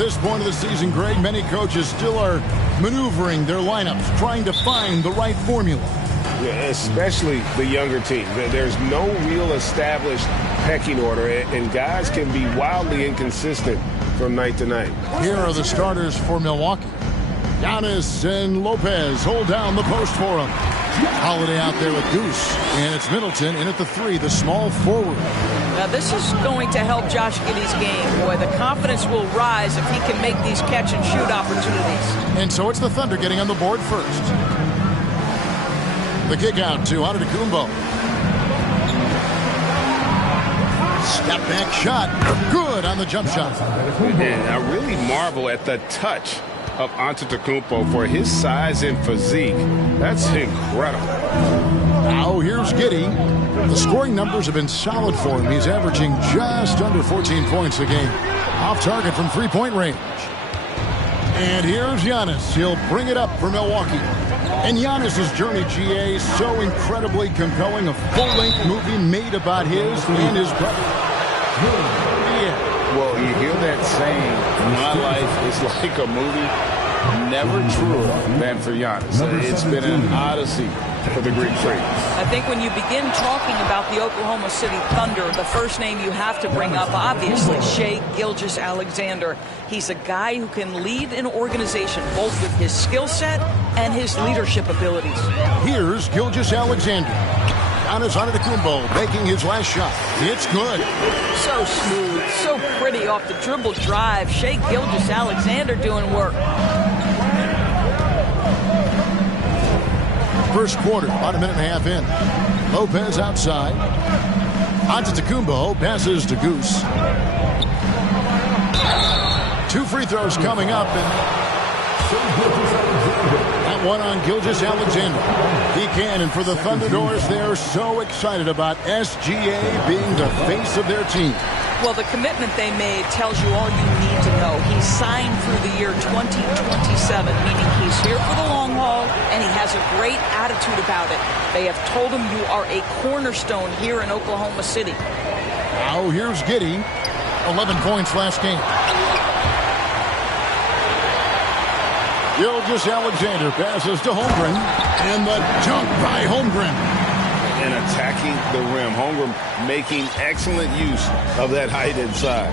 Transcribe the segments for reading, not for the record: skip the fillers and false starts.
this point of the season, Greg, many coaches still are maneuvering their lineups, trying to find the right formula. Yeah, especially the younger team. There's no real established pecking order, and guys can be wildly inconsistent from night to night. Here are the starters for Milwaukee. Giannis and Lopez hold down the post for him. Holiday out there with Goose, and it's Middleton in at the 3, the small forward. Now this is going to help Josh Giddey's game. Boy, the confidence will rise if he can make these catch-and-shoot opportunities. And so it's the Thunder getting on the board first. The kick out to Antetokounmpo. Step back shot. Good on the jump shot. And I really marvel at the touch of Antetokounmpo for his size and physique. That's incredible. Now here's Giddey. The scoring numbers have been solid for him. He's averaging just under 14 points a game. Off target from three-point range. And here's Giannis. He'll bring it up for Milwaukee. And Giannis's journey, GA, so incredibly compelling. A full-length movie made about his and his brother. Yeah. Well, you hear that saying, my life is like a movie. Never truer than for Giannis. It's been an odyssey for the Greek Freak. I think when you begin talking about the Oklahoma City Thunder, the first name you have to bring up, obviously, Shai Gilgeous-Alexander. He's a guy who can lead an organization both with his skill set and his leadership abilities. Here's Gilgeous-Alexander. Giannis Antetokounmpo making his last shot. It's good. So smooth, so pretty off the dribble drive. Shai Gilgeous-Alexander doing work. First quarter, about a minute and a half in. Lopez outside. Antetokounmpo passes to Goose. 2 free throws coming up. And that one on Gilgeous-Alexander. He can, and for the Thunderbirds, they're so excited about SGA being the face of their team. Well, the commitment they made tells you all you need to know. He's signed through the year 2027, meaning he's here for the long haul, and he has a great attitude about it. They have told him you are a cornerstone here in Oklahoma City. Now here's Giddey. 11 points last game. Gilgeous-Alexander passes to Holmgren, and the dunk by Holmgren. And attacking the rim. Holmgren making excellent use of that height inside.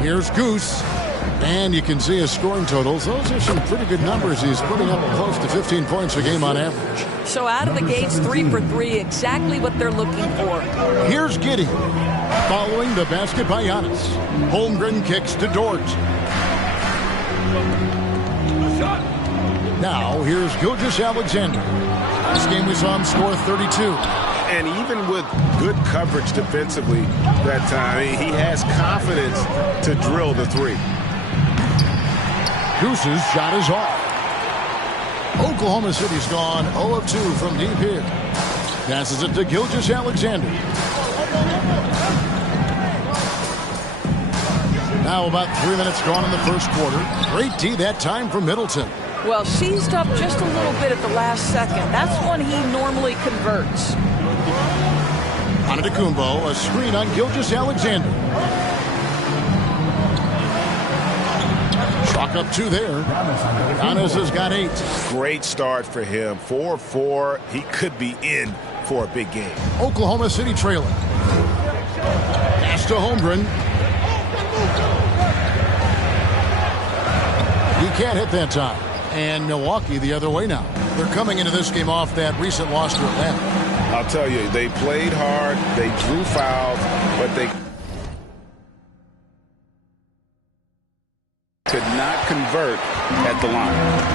Here's Goose. And you can see his scoring totals. Those are some pretty good numbers. He's putting up close to 15 points a game on average. So out of the gates, 3 for 3, exactly what they're looking for. Here's Giddey. Following the basket by Giannis. Holmgren kicks to Dort. Now, here's Gilgeous-Alexander. Last game we saw him score 32. And even with good coverage defensively that time, he has confidence to drill the 3. Goose's shot is off. Oklahoma City's gone 0 of 2 from deep here. Passes it to Gilgeous-Alexander. Now about 3 minutes gone in the first quarter. Great D that time from Middleton. Well, seized up just a little bit at the last second. That's when he normally converts. Antetokounmpo, a screen on Gilgeous-Alexander. Chalk up 2 there. Giannis has got 8. Great start for him. 4-4. He could be in for a big game. Oklahoma City trailing. Pass to Holmgren. He can't hit that time. And Milwaukee the other way now. They're coming into this game off that recent loss to Atlanta. I'll tell you, they played hard, they drew fouls, but they could not convert at the line.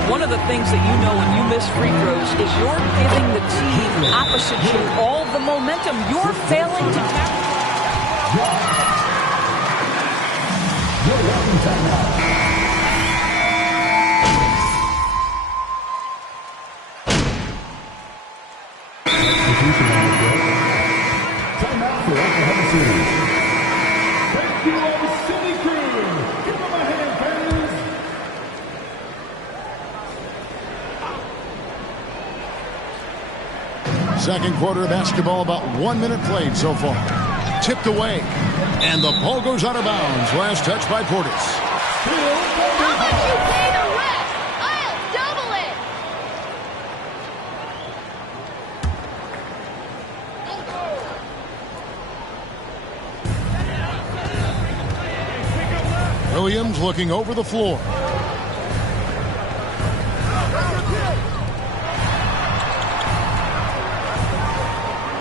One of the things that you know when you miss free throws is you're giving the team opposite you all the momentum. You're failing to tackle. Second quarter of basketball, about 1 minute played so far. Tipped away. And the ball goes out of bounds. Last touch by Portis. How much you pay the ref? I'll double it. Williams looking over the floor.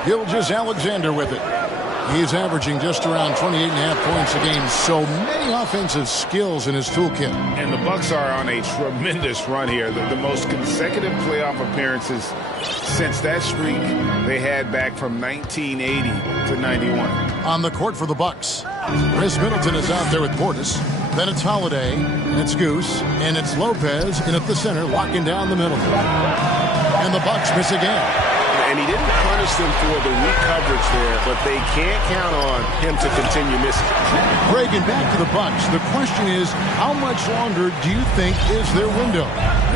Gilgeous-Alexander with it. He's averaging just around 28.5 points a game. So many offensive skills in his toolkit. And the Bucks are on a tremendous run here. The most consecutive playoff appearances since that streak they had back from 1980 to 91. On the court for the Bucks, Chris Middleton is out there with Portis. Then it's Holiday, and it's Goose, and it's Lopez in at the center, locking down the middle. And the Bucks miss again. And he didn't punish them for the weak coverage there, but they can't count on him to continue missing. Greg, and back to the Bucks. The question is, how much longer do you think is their window?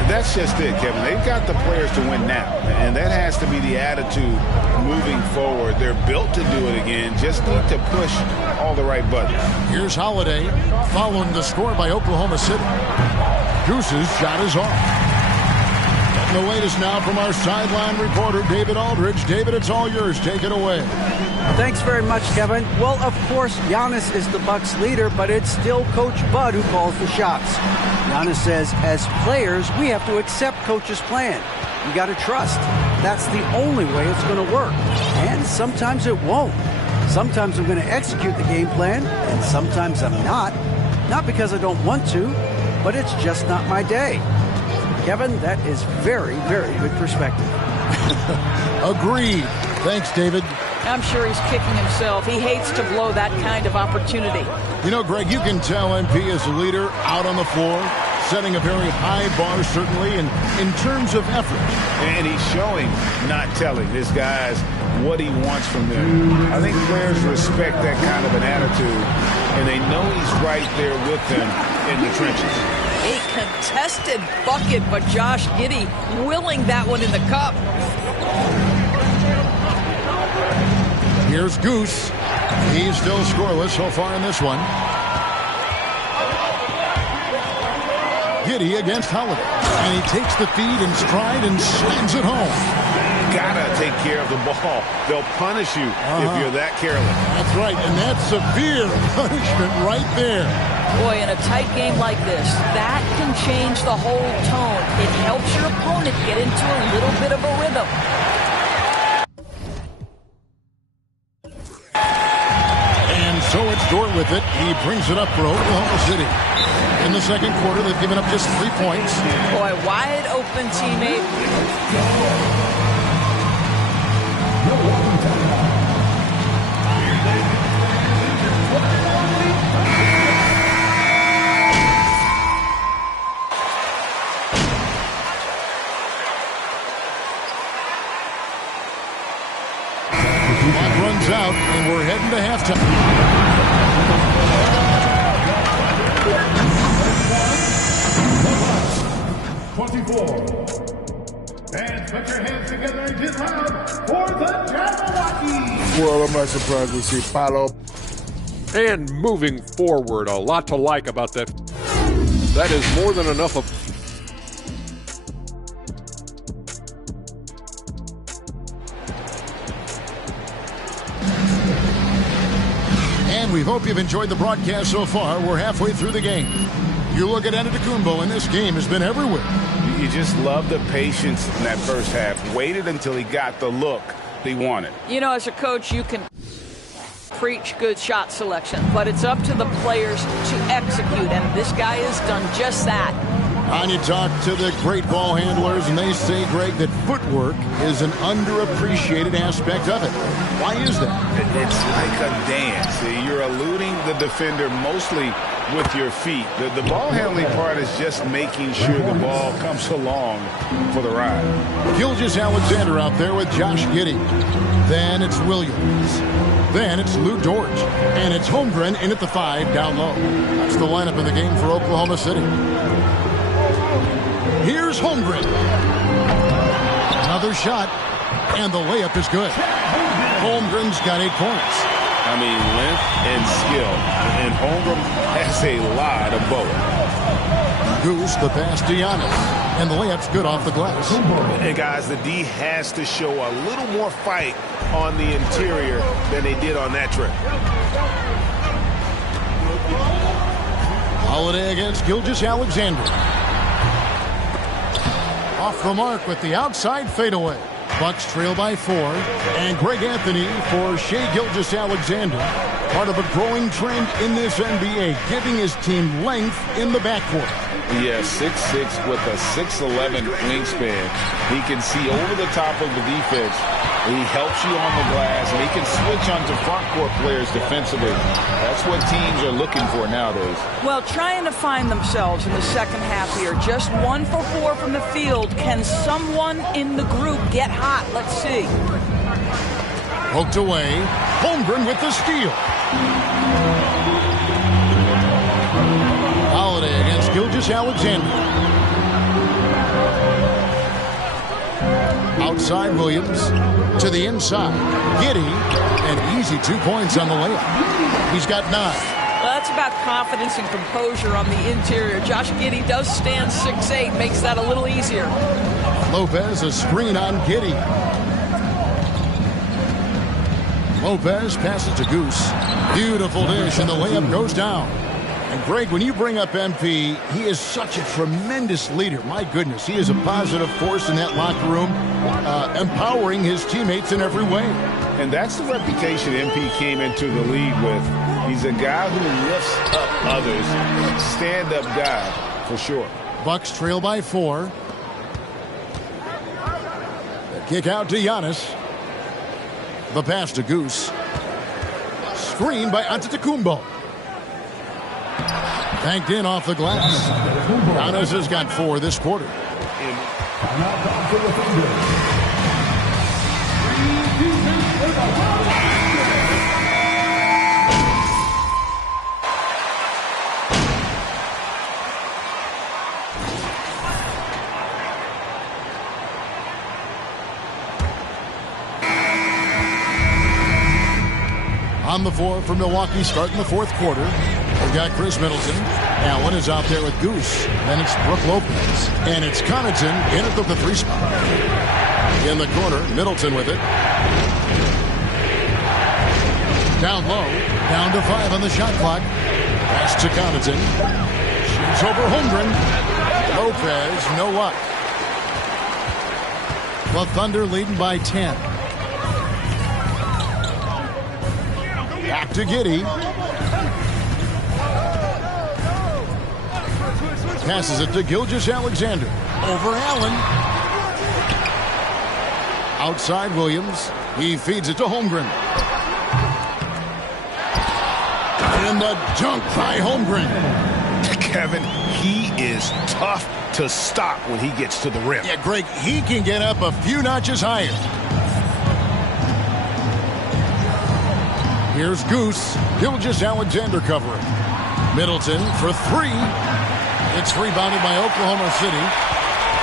That's just it, Kevin. They've got the players to win now, and that has to be the attitude moving forward. They're built to do it again. Just need to push all the right buttons. Here's Holiday following the score by Oklahoma City. Goose's shot is off. The latest now from our sideline reporter, David Aldridge. David, it's all yours. Take it away. Thanks very much, Kevin. Well, of course, Giannis is the Bucks leader, but it's still Coach Bud who calls the shots. Giannis says, as players, we have to accept Coach's plan. You got to trust. That's the only way it's going to work. And sometimes it won't. Sometimes I'm going to execute the game plan, and sometimes I'm not. Not because I don't want to, but it's just not my day. Kevin, that is very, very good perspective. Agreed. Thanks, David. I'm sure he's kicking himself. He hates to blow that kind of opportunity. You know, Greg, you can tell MP is a leader out on the floor, setting a very high bar, certainly, and in terms of effort. And he's showing, not telling, his guys what he wants from them. I think players respect that kind of an attitude, and they know he's right there with them in the trenches. A contested bucket, but Josh Giddey willing that one in the cup. Here's Goose. He's still scoreless so far in this one. Giddey against Holiday. And he takes the feed in stride and slams it home. Gotta take care of the ball. They'll punish you if you're that careless. That's right, and that's severe punishment right there. Boy, in a tight game like this, that can change the whole tone. It helps your opponent get into a little bit of a rhythm. And so it's Dort with it. He brings it up for Oklahoma City. In the second quarter, they've given up just 3 points. Boy, wide open teammate. Clock runs out, and we're heading to halftime. 24. And put your hands together and get loud for the Jabberwockies. Well, I'm not surprised to see Paolo. And moving forward, a lot to like about that. That is more than enough of. And we hope you've enjoyed the broadcast so far. We're halfway through the game. You look at Antetokounmpo, and this game has been everywhere. You just love the patience in that first half. Waited until he got the look he wanted. You know, as a coach, you can preach good shot selection, but it's up to the players to execute, and this guy has done just that. And you talk to the great ball handlers, and they say, Greg, that footwork is an underappreciated aspect of it. Why is that? It's like a dance. You're eluding the defender mostly with your feet. The ball handling part is just making sure the ball comes along for the ride. Gilgeous-Alexander out there with Josh Giddey. Then it's Williams. Then it's Lou Dort. And it's Holmgren in at the 5 down low. That's the lineup in the game for Oklahoma City. Here's Holmgren. Another shot. And the layup is good. Holmgren's got 8 points. I mean, length and skill. And Holmgren has a lot of both. Goose, the pass to Giannis. And the layup's good off the glass. And guys, the D has to show a little more fight on the interior than they did on that trip. Holiday against Gilgeous-Alexander. Off the mark with the outside fadeaway. Bucks trail by 4. And Greg Anthony for Shai Gilgeous-Alexander. Part of a growing trend in this NBA, giving his team length in the backcourt. Yeah, 6'6" with a 6'11" wingspan. He can see over the top of the defense. He helps you on the glass, and he can switch onto front court players defensively. That's what teams are looking for nowadays. Well, trying to find themselves in the second half here. Just 1 for 4 from the field. Can someone in the group get hot? Let's see. Poked away. Holmgren with the steal. Holiday against Gilgeous-Alexander. Outside Williams to the inside. Giddey, and easy 2 points on the layup. He's got 9. Well, that's about confidence and composure on the interior. Josh Giddey does stand 6'8", makes that a little easier. Lopez, a screen on Giddey. Lopez passes to Goose. Beautiful dish, and the layup goes down. And Greg, when you bring up MP, he is such a tremendous leader. My goodness, he is a positive force in that locker room, empowering his teammates in every way. And that's the reputation MP came into the league with. He's a guy who lifts up others. Stand-up guy, for sure. Bucks trail by 4. The kick out to Giannis. The pass to Goose. Screen by Antetokounmpo. Banked in off the glass. Giannis has got 4 this quarter. On the floor for Milwaukee starting the 4th quarter. We've got Chris Middleton. Allen is out there with Goose. Then it's Brook Lopez. And it's Connaughton in at the 3 spot. In the corner, Middleton with it. Down low. Down to 5 on the shot clock. Pass to Connaughton. Shoots over Holmgren. Lopez, no luck. The Thunder leading by 10. Back to Giddey. Passes it to Gilgeous-Alexander. Over Allen. Outside Williams. He feeds it to Holmgren. And the dunk by Holmgren. Kevin, he is tough to stop when he gets to the rim. Yeah, Greg, he can get up a few notches higher. Here's Goose. Gilgeous-Alexander covering. Middleton for 3. It's rebounded by Oklahoma City.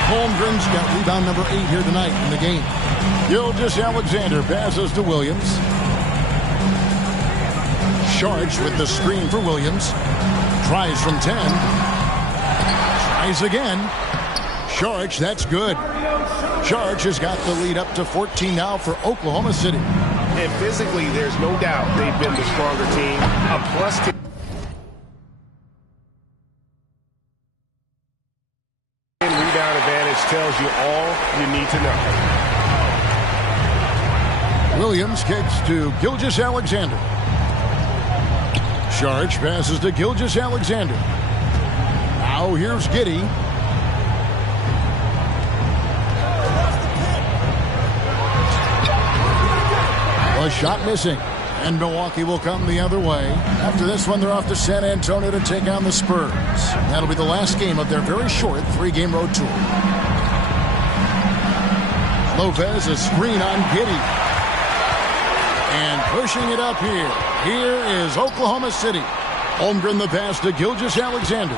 Holmgren's got rebound number 8 here tonight in the game. Gilgeous-Alexander passes to Williams. Sharch with the screen for Williams. Tries from 10. Tries again. Sharch, that's good. Sharch has got the lead up to 14 now for Oklahoma City. And physically, there's no doubt they've been the stronger team. A plus team. Rebound advantage tells you all you need to know. Williams kicks to Gilgeous-Alexander. Sharch passes to Gilgeous-Alexander. Now here's Giddey. A shot missing. And Milwaukee will come the other way. After this one, they're off to San Antonio to take on the Spurs. That'll be the last game of their very short 3-game road tour. Lopez, a screen on Giddey. And pushing it up here. Here is Oklahoma City. Holmgren the pass to Gilgeous-Alexander.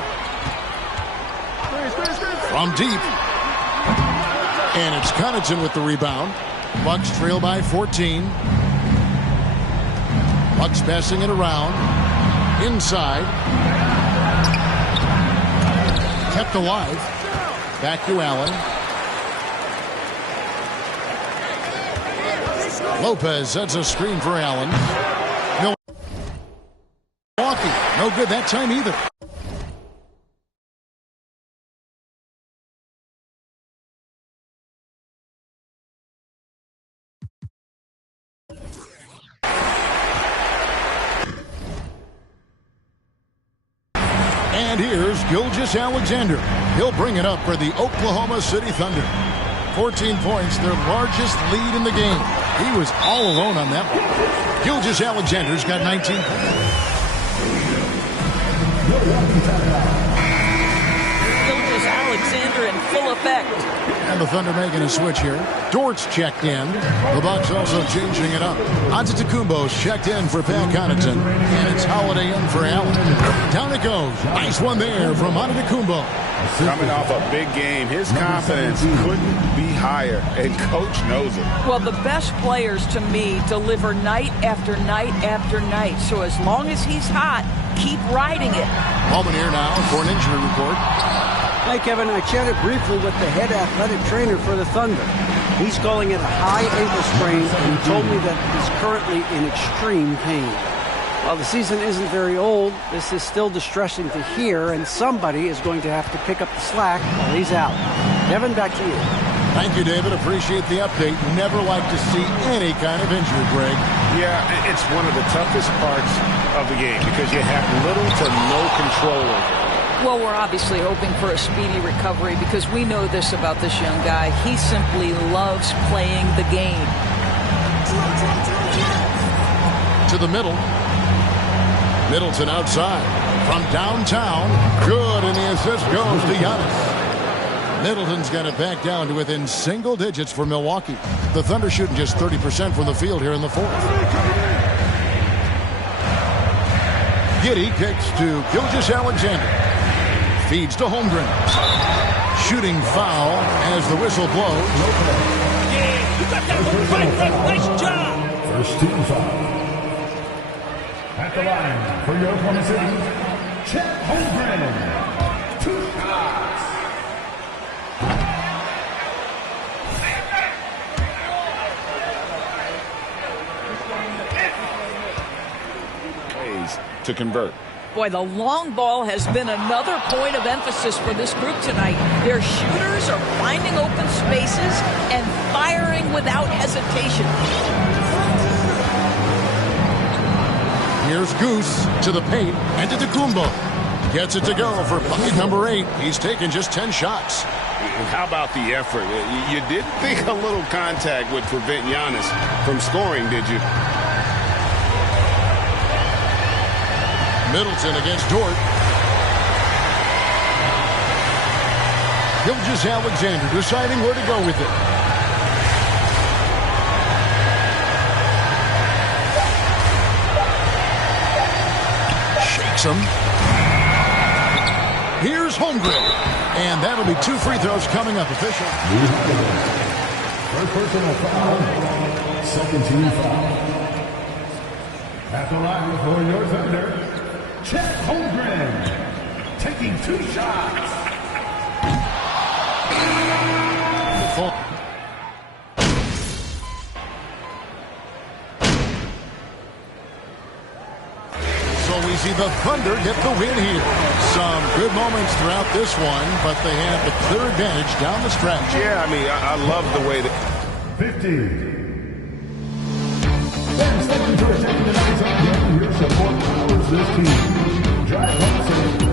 From deep. And it's Connaughton with the rebound. Bucks trail by 14. Bucks passing it around. Inside. Kept alive. Back to Allen. Lopez sets a screen for Allen. Milwaukee, no good that time either. And here's Gilgeous-Alexander. He'll bring it up for the Oklahoma City Thunder. 14 points, their largest lead in the game. He was all alone on that one. Gilgeous-Alexander's got 19 points. Gilgeous-Alexander in full effect. And the Thunder making a switch here. Dort's checked in. The Bucks also changing it up. Antetokounmpo's checked in for Pat Connaughton. And it's Holiday in for Allen. Down it goes. Nice one there from Antetokounmpo. Coming off a big game, his confidence couldn't be higher, and Coach knows it. Well, the best players, to me, deliver night after night after night. So as long as he's hot, keep riding it. Ballman here now for an injury report. Hi, Kevin. I chatted briefly with the head athletic trainer for the Thunder. He's calling it a high ankle sprain, and he told me that he's currently in extreme pain. While the season isn't very old, this is still distressing to hear, and somebody is going to have to pick up the slack while he's out. Kevin, back to you. Thank you, David. Appreciate the update. Never like to see any kind of injury, Greg. Yeah, it's one of the toughest parts of the game because you have little to no control over it. Well, we're obviously hoping for a speedy recovery because we know this about this young guy. He simply loves playing the game. To the middle. Middleton outside. From downtown. Good, and the assist goes to Giannis. Middleton's got it back down to within single digits for Milwaukee. The Thunder shooting just 30% from the field here in the fourth. Giddey kicks to Gilgeous-Alexander. Feeds to Holmgren. Shooting foul as the whistle blows. Yeah, you got that one right, Rick. Nice job. First team foul. At the line for your Oklahoma City, Chet Holmgren. 2 shots. Plays to convert. Boy, the long ball has been another point of emphasis for this group tonight. Their shooters are finding open spaces and firing without hesitation. Here's Goose to the paint and to Antetokounmpo. Gets it to go for bucket number 8. He's taken just 10 shots. How about the effort? You didn't think a little contact would prevent Giannis from scoring, did you? Middleton against Dort. Gilgeous-Alexander deciding where to go with it. Shakes him. Here's Holmgren. And that'll be 2 free throws coming up. Official. First personal foul. Second team foul. At the line for your Thunder, Chet Holmgren, taking 2 shots. So we see the Thunder get the win here. Some good moments throughout this one, but they have the clear advantage down the stretch. Yeah, I mean, I love the way that... 50. And stepping to attacking the night game, your support powers this team. Drive home city.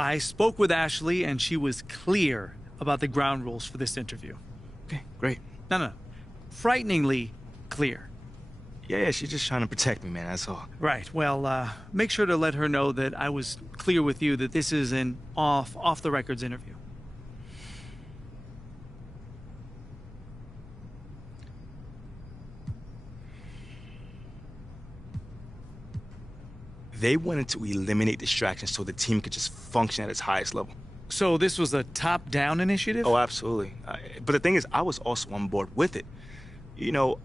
I spoke with Ashley, and she was clear about the ground rules for this interview. Okay, great. No. Frighteningly clear. Yeah, she's just trying to protect me, man, that's all. Right. Well, make sure to let her know that I was clear with you that this is an off-the-records interview. They wanted to eliminate distractions so the team could just function at its highest level. So this was a top-down initiative? Oh, absolutely. But the thing is, I was also on board with it. You know,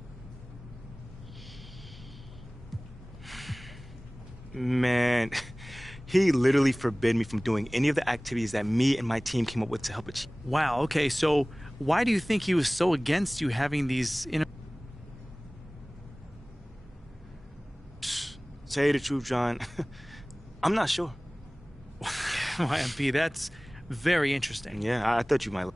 man, he literally forbid me from doing any of the activities that me and my team came up with to help achieve. Wow, okay, so why do you think he was so against you having these Say the truth, John. I'm not sure. MP, that's very interesting. Yeah, I thought you might.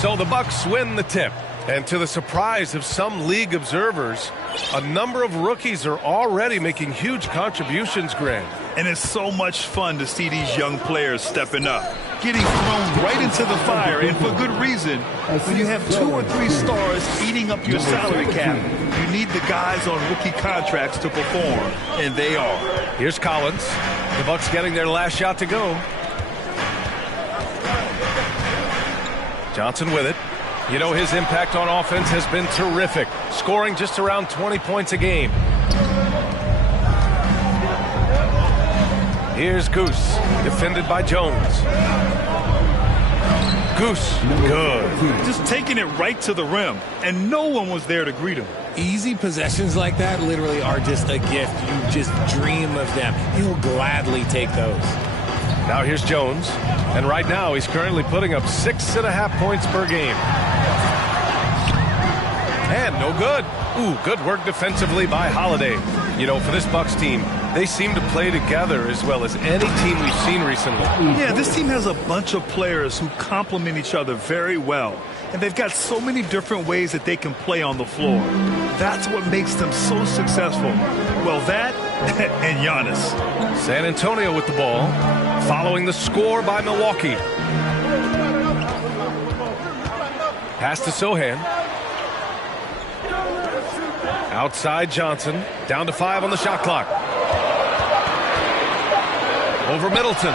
So the Bucks win the tip, and to the surprise of some league observers, a number of rookies are already making huge contributions, Grant. And it's so much fun to see these young players stepping up, getting thrown right into the fire, and for good reason. When you have 2 or 3 stars eating up your salary cap, you need the guys on rookie contracts to perform, and they are. Here's Collins. The Bucks getting their last shot to go. Johnson with it. You know, his impact on offense has been terrific, scoring just around 20 points a game. Here's Goose, defended by Jones. Goose, good. Just taking it right to the rim, and no one was there to greet him. Easy possessions like that literally are just a gift. You just dream of them. He'll gladly take those. Now here's Jones, and right now he's currently putting up 6.5 points per game. And no good. Ooh, good work defensively by Holiday. You know, for this Bucks team, they seem to play together as well as any team we've seen recently. Yeah, this team has a bunch of players who complement each other very well. And they've got so many different ways that they can play on the floor. That's what makes them so successful. Well, that and Giannis. San Antonio with the ball, following the score by Milwaukee. Pass to Sohan. Outside Johnson, down to 5 on the shot clock. Over Middleton.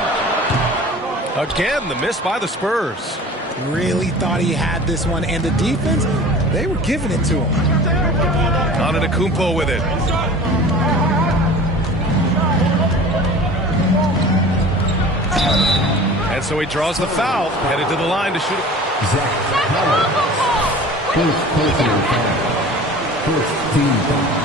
Again, the miss by the Spurs. Really thought he had this one, and the defense, they were giving it to him. Antetokounmpo with it. And so he draws the foul, headed to the line to shoot. First team foul.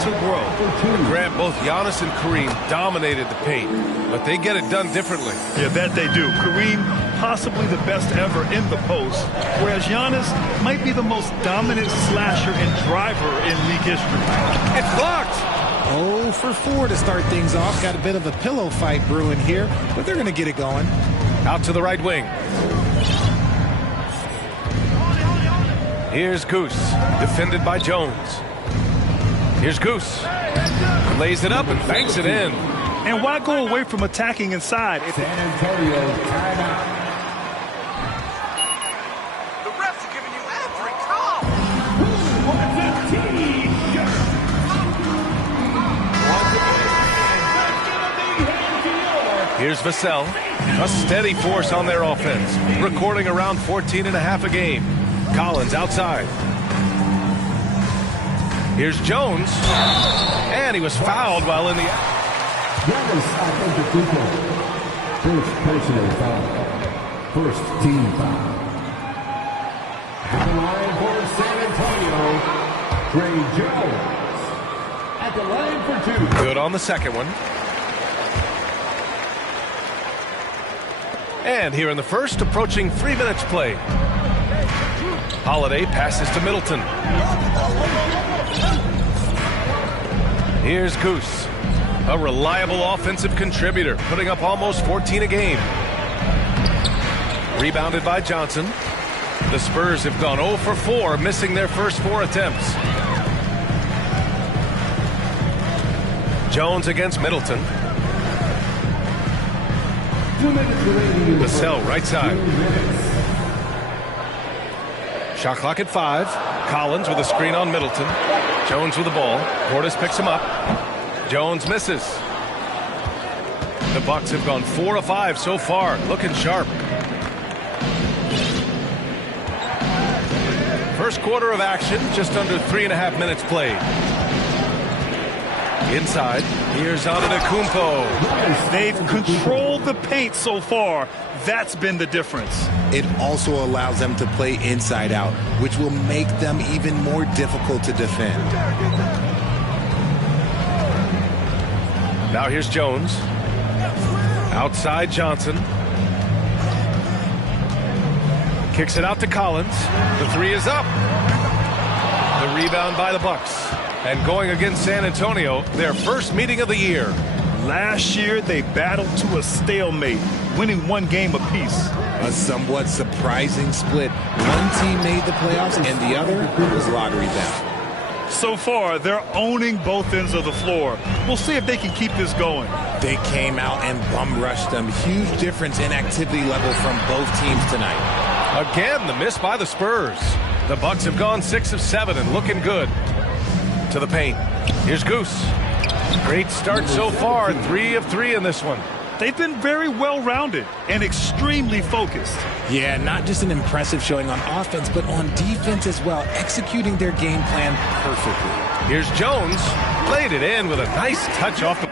To grow. Grant, both Giannis and Kareem dominated the paint, but they get it done differently. Yeah, that they do. Kareem, possibly the best ever in the post, whereas Giannis might be the most dominant slasher and driver in league history. It's blocked. 0 for 4 to start things off. Got a bit of a pillow fight brewing here, but they're going to get it going. Out to the right wing. Here's Goose, defended by Jones. Here's Goose. Lays it up and banks it in. And why go away from attacking inside? San Antonio timeout. The refs are giving you every call. Here's Vassell, a steady force on their offense, recording around 14.5 a game. Collins outside. Here's Jones, and he was fouled while in the Giannis Antetokounmpo. First personal foul. First team foul. At the line for San Antonio, Tre Jones. At the line for 2. Good on the second one. And here in the first, approaching 3 minutes played. Holiday passes to Middleton. Here's Goose, a reliable offensive contributor, putting up almost 14 a game. Rebounded by Johnson. The Spurs have gone 0 for 4, missing their first 4 attempts. Jones against Middleton. Vassell right side. Shot clock at 5. Collins with a screen on Middleton. Jones with the ball. Portis picks him up. Jones misses. The Bucks have gone 4 of 5 so far, looking sharp. First quarter of action, just under 3.5 minutes played. Inside, here's Antetokounmpo. They've controlled the paint so far. That's been the difference. It also allows them to play inside out, which will make them even more difficult to defend. Now here's Jones. Outside Johnson. Kicks it out to Collins. The 3 is up. The rebound by the Bucks. And going against San Antonio, their first meeting of the year. Last year, they battled to a stalemate, winning 1 game apiece. A somewhat surprising split. One team made the playoffs and the other was lottery bound. So far, they're owning both ends of the floor. We'll see if they can keep this going. They came out and bum rushed them. Huge difference in activity level from both teams tonight. Again, the miss by the Spurs. The Bucks have gone 6 of 7 and looking good. To the paint. Here's Goose. Great start so far. 3 of 3 in this one. They've been very well-rounded and extremely focused. Yeah, not just an impressive showing on offense, but on defense as well, executing their game plan perfectly. Here's Jones. Laid it in with a nice touch off the...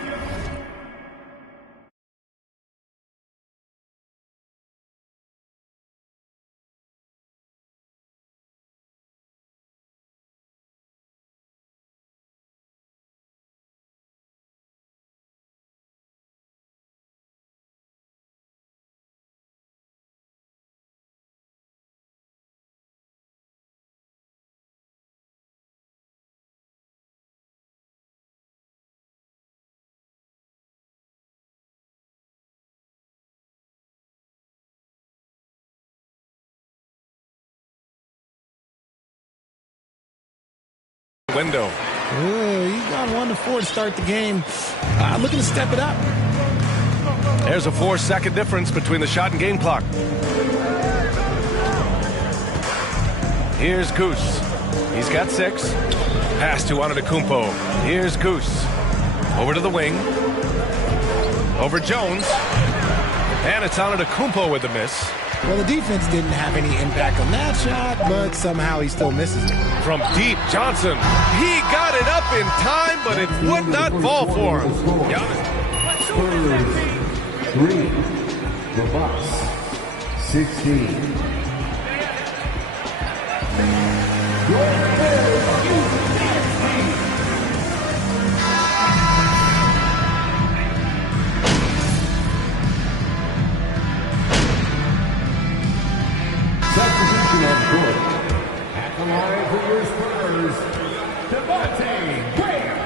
window. He's gone 1 of 4 to start the game. Looking to step it up. There's a 4-second difference between the shot and game clock. Here's Goose. He's got 6. Pass to Antetokounmpo. Here's Goose. Over to the wing. Over Jones. And it's Antetokounmpo with the miss. Well, the defense didn't have any impact on that shot, but somehow he still misses it. From deep, Johnson. He got it up in time, but it would not fall for him. Spurs 3, the Bucks 16. Substitution on court. At the line for your Spurs, Devontae Graham.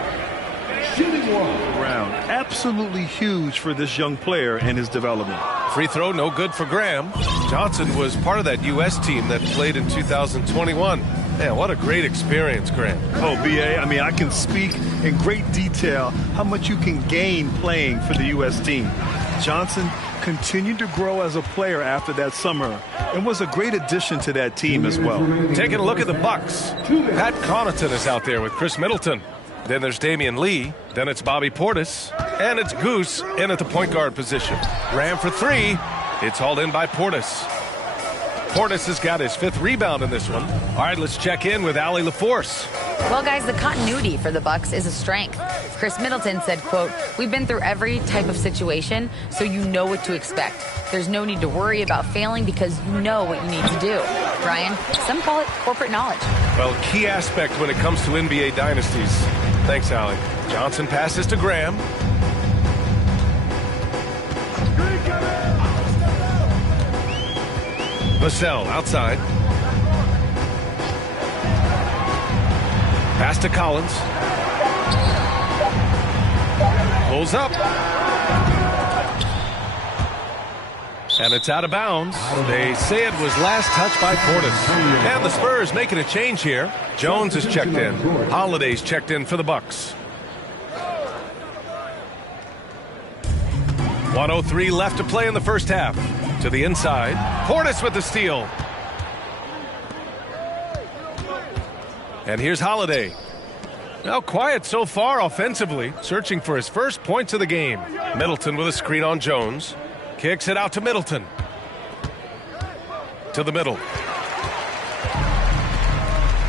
Round. Absolutely huge for this young player and his development. Free throw, no good for Graham. Johnson was part of that U.S. team that played in 2021. Man, what a great experience, Graham. Oh, B.A., I mean, I can speak in great detail how much you can gain playing for the U.S. team. Johnson continued to grow as a player after that summer and was a great addition to that team as well. Taking a look at the Bucks. Pat Connaughton is out there with Chris Middleton. Then there's Damian Lee. Then it's Bobby Portis. And it's Goose in at the point guard position. Graham for three. It's hauled in by Portis. Portis has got his 5th rebound in this one. All right, let's check in with Allie LaForce. Well, guys, the continuity for the Bucks is a strength. Chris Middleton said, quote, "We've been through every type of situation, so you know what to expect. There's no need to worry about failing because you know what you need to do." Brian, some call it corporate knowledge. Well, key aspect when it comes to NBA dynasties. Thanks, Allie. Johnson passes to Graham. Vassell outside. Pass to Collins. Pulls up. And it's out of bounds. They say it was last touched by Portis. And the Spurs making a change here. Jones is checked in. Holiday's checked in for the Bucks. 1:03 left to play in the first half. To the inside. Portis with the steal. And here's Holiday. Now quiet so far offensively, searching for his first points of the game. Middleton with a screen on Jones. Kicks it out to Middleton. To the middle.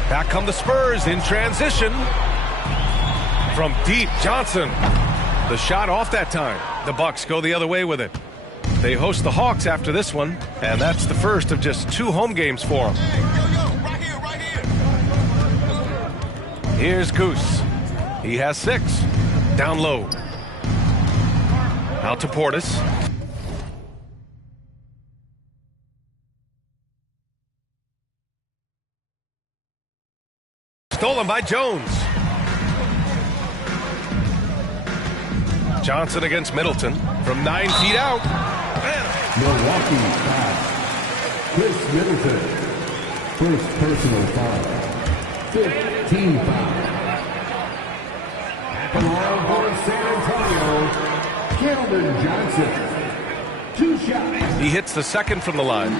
Back come the Spurs in transition. From deep, Johnson. The shot off that time. The Bucks go the other way with it. They host the Hawks after this one, and that's the first of just 2 home games for them. Here's Goose. He has 6. Down low. Out to Portis. Stolen by Jones. Johnson against Middleton from 9 feet out. Milwaukee foul. Chris Middleton. First personal foul. 15 foul. At the line for San Antonio, Keldon Johnson. 2 shots. He hits the second from the line.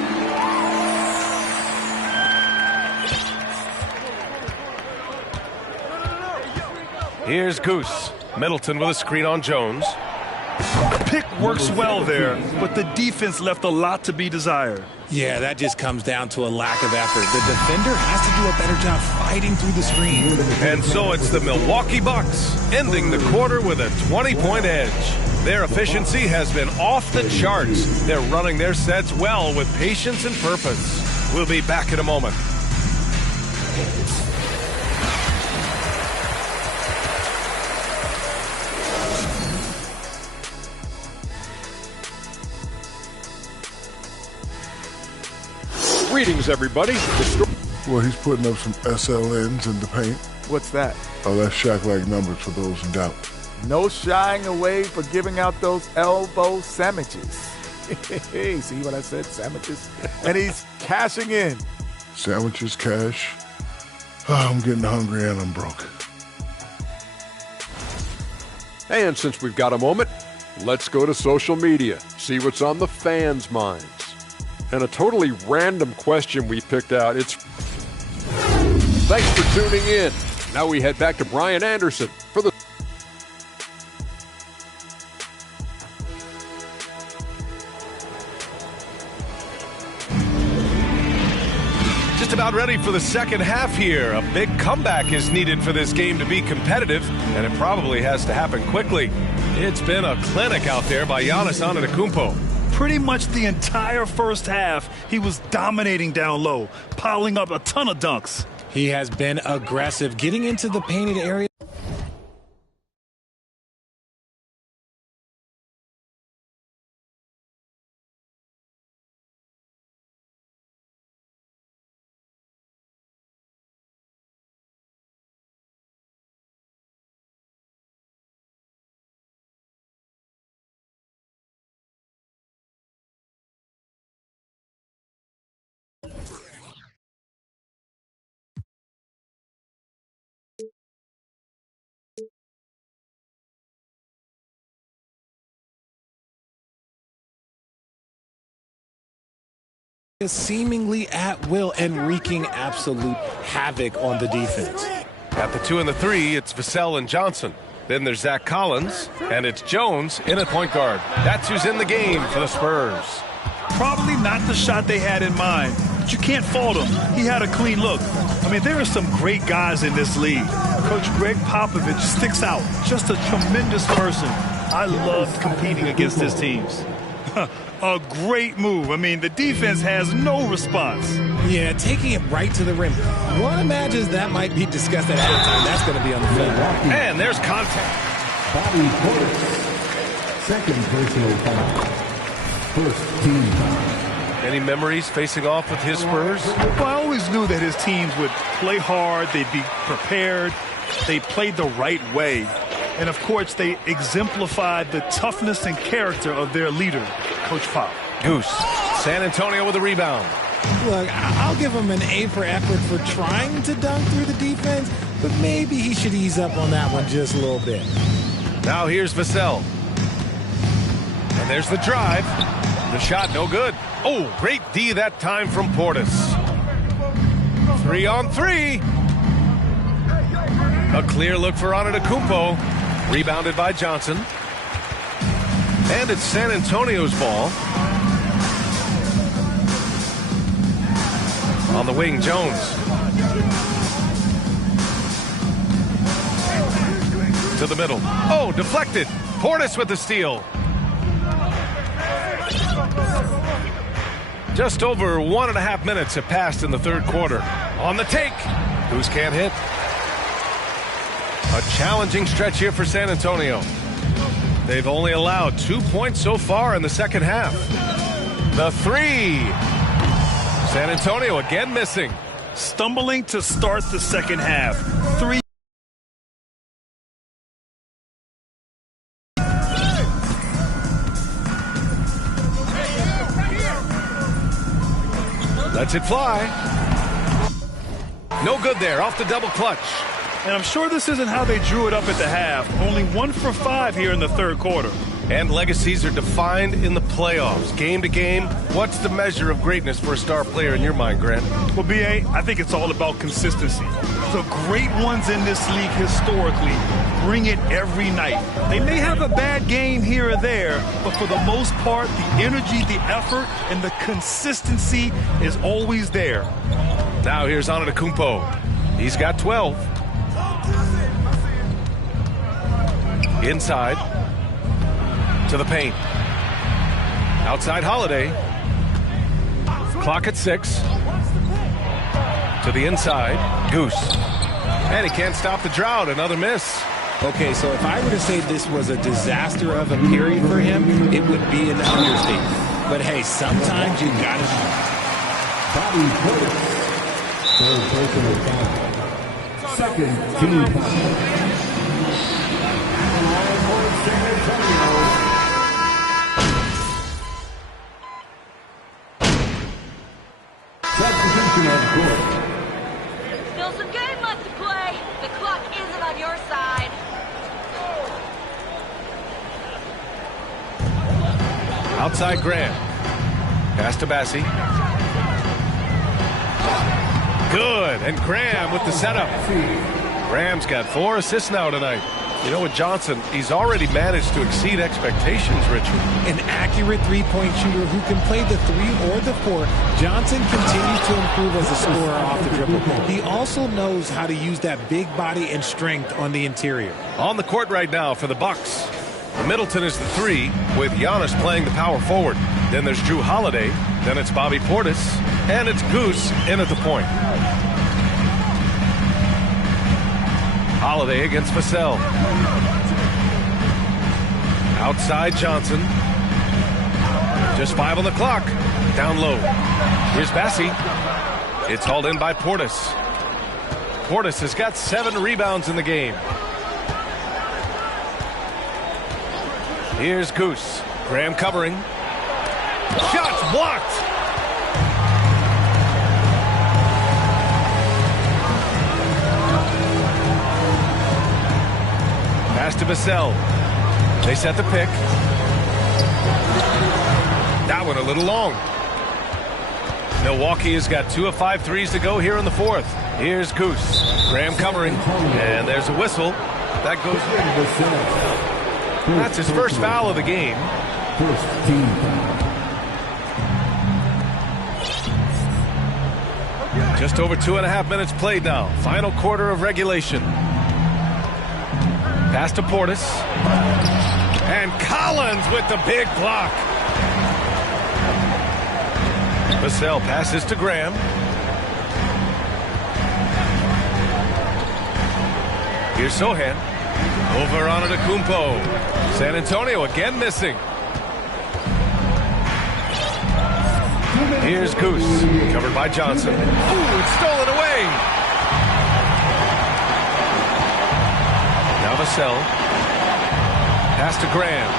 Here's Goose. Middleton with a screen on Jones. The pick works well there, but the defense left a lot to be desired. Yeah, that just comes down to a lack of effort. The defender has to do a better job fighting through the screen. And so it's the Milwaukee Bucks ending the quarter with a 20-point edge. Their efficiency has been off the charts. They're running their sets well with patience and purpose. We'll be back in a moment. Greetings, everybody. Well, he's putting up some SLNs in the paint. What's that? Oh, that's Shaq-like numbers for those in doubt. No shying away for giving out those elbow sandwiches. See what I said? Sandwiches. And he's cashing in. Sandwiches, cash. Oh, I'm getting hungry and I'm broke. And since we've got a moment, let's go to social media, see what's on the fans' minds. And a totally random question we picked out. It's thanks for tuning in. Now we head back to Brian Anderson for the Just about ready for the second half here. A big comeback is needed for this game to be competitive, and it probably has to happen quickly. It's been a clinic out there by Giannis Antetokounmpo. Pretty much the entire first half, he was dominating down low, piling up a ton of dunks. He has been aggressive, getting into the painted area. seemingly at will and wreaking absolute havoc on the defense. At the 2 and the 3, it's Vassell and Johnson. Then there's Zach Collins, and it's Jones in at point guard. That's who's in the game for the Spurs. Probably not the shot they had in mind, but you can't fault him. He had a clean look. I mean, there are some great guys in this league. Coach Greg Popovich sticks out. Just a tremendous person. I loved competing against his teams. A great move. I mean, the defense has no response. Yeah, taking it right to the rim. One imagines that might be discussed at halftime. That's going to be on the film. And there's contact. Bobby Portis. Second personal foul. First team foul. Any memories facing off with his Spurs? Well, I always knew that his teams would play hard. They'd be prepared. They played the right way. And, of course, they exemplified the toughness and character of their leader, Coach Pop. Goose. San Antonio with a rebound. Look, I'll give him an A for effort for trying to dunk through the defense, but maybe he should ease up on that one just a little bit. Now here's Vassell. And there's the drive. The shot no good. Oh, great D that time from Portis. 3 on 3. A clear look for Antetokounmpo. Rebounded by Johnson. And it's San Antonio's ball. On the wing, Jones. To the middle. Oh, deflected. Portis with the steal. Just over 1.5 minutes have passed in the third quarter. On the take. Goose can't hit. A challenging stretch here for San Antonio. They've only allowed 2 points so far in the second half. The 3. San Antonio again missing. Stumbling to start the second half. 3. Lets it fly. No good there, off the double clutch. And I'm sure this isn't how they drew it up at the half. Only 1 for 5 here in the third quarter. And legacies are defined in the playoffs. Game to game, what's the measure of greatness for a star player in your mind, Grant? Well, B.A., I think it's all about consistency. The great ones in this league historically bring it every night. They may have a bad game here or there, but for the most part, the energy, the effort, and the consistency is always there. Now here's Antetokounmpo. He's got 12. Inside. To the paint. Outside Holiday. Clock at 6. To the inside. Goose. And he can't stop the drought. Another miss. Okay, so if I were to say this was a disaster of a period for him, it would be an understatement. But hey, sometimes you got to. Bobby Portis. Third personal foul. Second team foul. San Antonio. Substitution on court. Still some game left to play. The clock isn't on your side. Outside Graham. Pass to Bassi. Good. And Graham with the setup. Graham's got 4 assists now tonight. You know, with Johnson, he's already managed to exceed expectations, Richard. An accurate three-point shooter who can play the 3 or the 4. Johnson continues to improve as a scorer off the dribble. He also knows how to use that big body and strength on the interior. On the court right now for the Bucks. Middleton is the 3, with Giannis playing the power forward. Then there's Drew Holiday. Then it's Bobby Portis. And it's Goose in at the point. Holiday against Vassell. Outside Johnson. Just 5 on the clock. Down low. Here's Bassi. It's hauled in by Portis. Portis has got 7 rebounds in the game. Here's Goose. Graham covering. Shots blocked. Pass to Vassell. They set the pick. That one a little long. Milwaukee has got 2 of 5 threes to go here in the fourth. Here's Goose. Graham covering, and there's a whistle. That goes in. That's his first foul of the game. First team foul. Just over 2.5 minutes played now. Final quarter of regulation. Pass to Portis. And Collins with the big block. Vassell passes to Graham. Here's Sohan. Over on Antetokounmpo. San Antonio again missing. Here's Goose. Covered by Johnson. Ooh, it's stolen away. Now Vassell. Pass to Graham.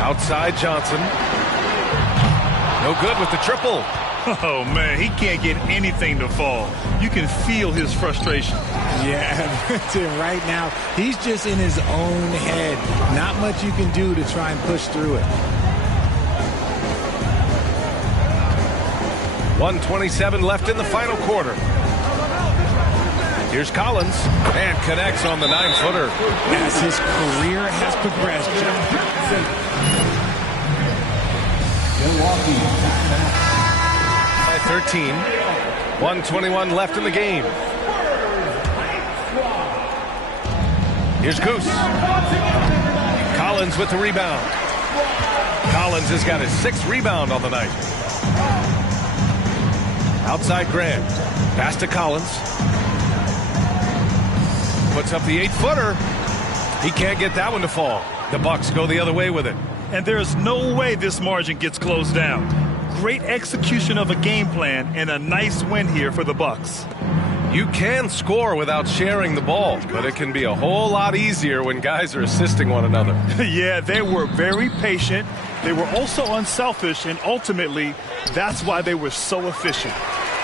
Outside Johnson. No good with the triple. Oh, man, he can't get anything to fall. You can feel his frustration. Yeah, right now, he's just in his own head. Not much you can do to try and push through it. 1:27 left in the final quarter. Here's Collins, and connects on the 9-footer. As his career has progressed, Milwaukee timeout. By 13. 1:21 left in the game. Here's Goose. Collins with the rebound. Collins has got his 6th rebound on the night. Outside Graham. Pass to Collins. Puts up the 8-footer. He can't get that one to fall. The Bucks go the other way with it. And there's no way this margin gets closed down. Great execution of a game plan and a nice win here for the Bucks. You can score without sharing the ball, but it can be a whole lot easier when guys are assisting one another. Yeah, they were very patient. They were also unselfish, and ultimately, that's why they were so efficient.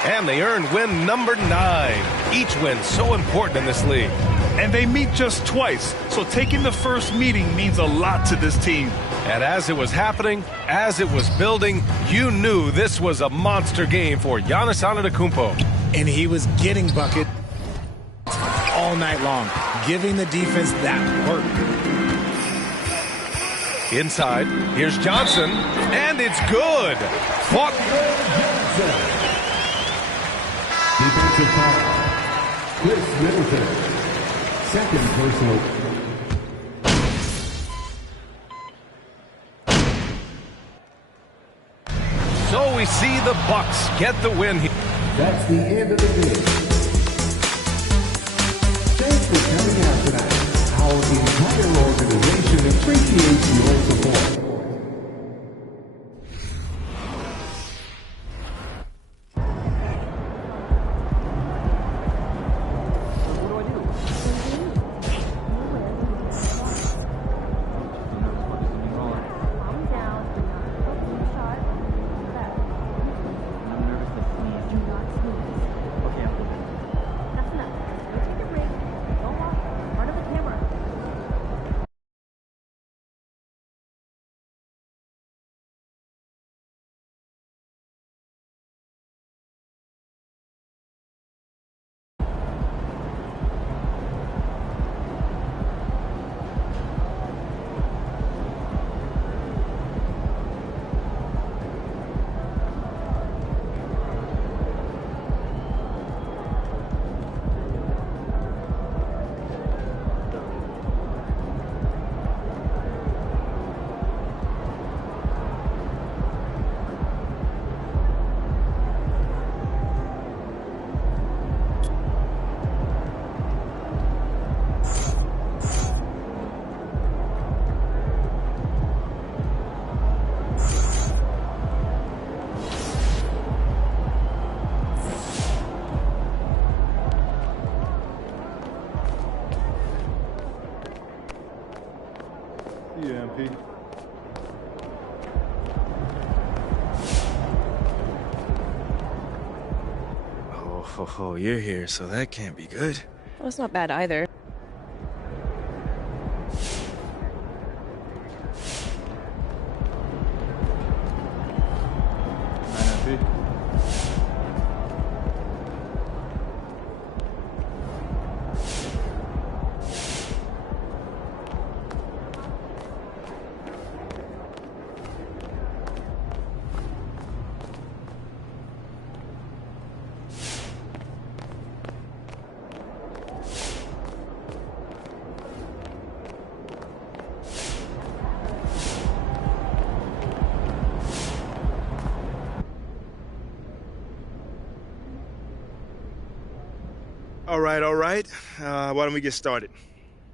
And they earned win number 9. Each win so important in this league. And they meet just twice, so taking the first meeting means a lot to this team. And as it was happening, as it was building, you knew this was a monster game for Giannis Antetokounmpo. And he was getting bucket all night long, giving the defense that work. Inside, here's Johnson, and it's good. Fought. Defensive foul. Chris Middleton. Second personal. So we see the Bucks get the win here. That's the end of the game. Thanks for coming out tonight. Our entire organization appreciates your support. Oh, you're here, so that can't be good. Well, it's not bad either. All right. Why don't we get started?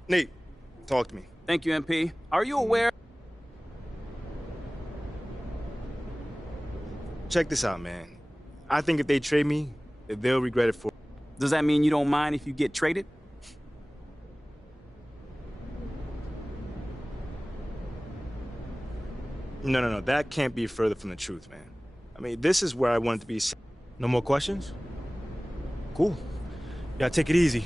Nate, talk to me. Thank you, MP. Are you aware? Check this out, man. I think if they trade me, they'll regret it for... Does that mean you don't mind if you get traded? No. That can't be further from the truth, man. I mean, this is where I wanted to be. No more questions? Cool. Yeah, take it easy.